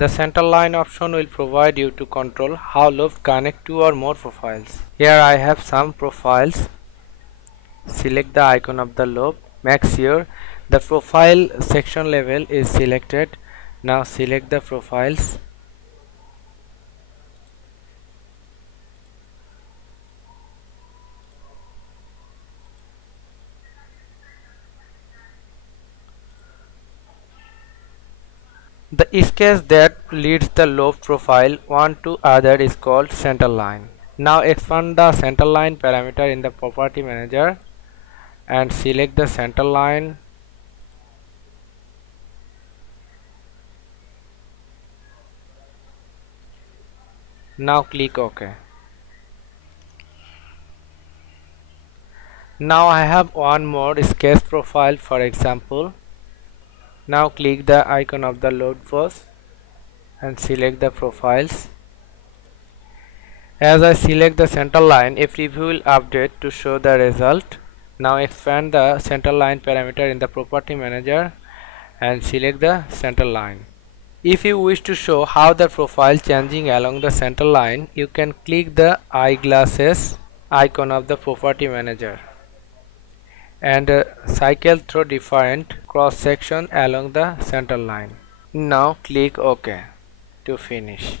The center line option will provide you to control how Loft connect two or more profiles. Here I have some profiles. Select the icon of the loop. Make sure the profile section level is selected. Now select the profiles. The sketch that leads the loop profile one to other is called centerline. Now expand the centerline parameter in the property manager and select the centerline. Now click OK. Now I have one more sketch profile, for example. Now click the icon of the load post and select the profiles. As I select the center line, a preview will update to show the result. Now expand the center line parameter in the property manager and select the center line. If you wish to show how the profile changing along the center line, you can click the eyeglasses icon of the property manager and cycle through different cross section along the center line. Now click OK to finish.